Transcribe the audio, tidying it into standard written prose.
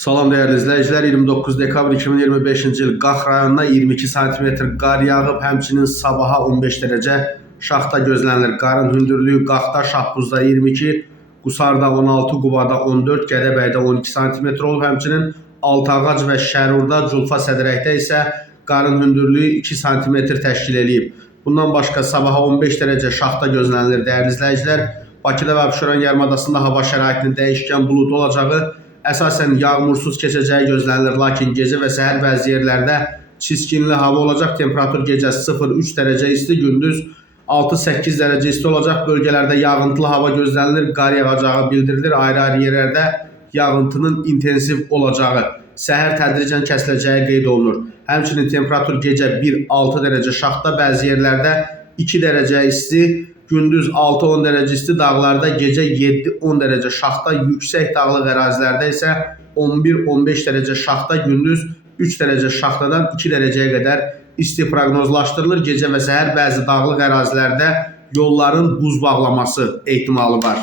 Salam değerli izleyiciler, 29 dekabr 2025-ci il Qax rayonuna 22 cm qar yağıb, həmçinin sabaha 15 derece şaxta gözlənilir. Qarın hündürlüyü Qaxda, Şahbuzda 22, Qusarda 16, Qubada 14, Gədəbəydə 12 cm olub. Həmçinin Altağac və Şərurda, Culfa Sədrəkdə isə qarın hündürlüyü 2 cm təşkil edib. Bundan başqa sabaha 15 derece şaxta gözlənilir değerli izleyiciler. Bakıda və Abşeron yarımadasında hava şəraitinin dəyişkən buludlu olacağı, əsasən yağmursuz keçəcəyi gözlənilir. Lakin gecə və səhər bəzi yerlərdə çiskinli hava olacaq. Temperatur gecə 0-3 derece isti, gündüz 6-8 derece isti olacaq. Bölgələrdə yağıntılı hava gözlənilir. Qar yağacağı bildirilir. Ayrı-ayrı yerlərdə yağıntının intensiv olacağı, səhər tədricən kəsiləcəyi qeyd olunur. Həmçinin temperatur gecə 1-6 derece şaxta, bəzi yerlərdə 2 derece isti, gündüz 6-10 derece isti, dağlarda gece 7-10 derece şaxta, yüksək dağlıq ərazilərdə isə 11-15 derece şaxta, gündüz 3 derece şaxtadan 2 dereceye qədər isti proqnozlaşdırılır. Gecə və səhər bəzi dağlıq ərazilərdə yolların buz bağlaması ehtimalı var.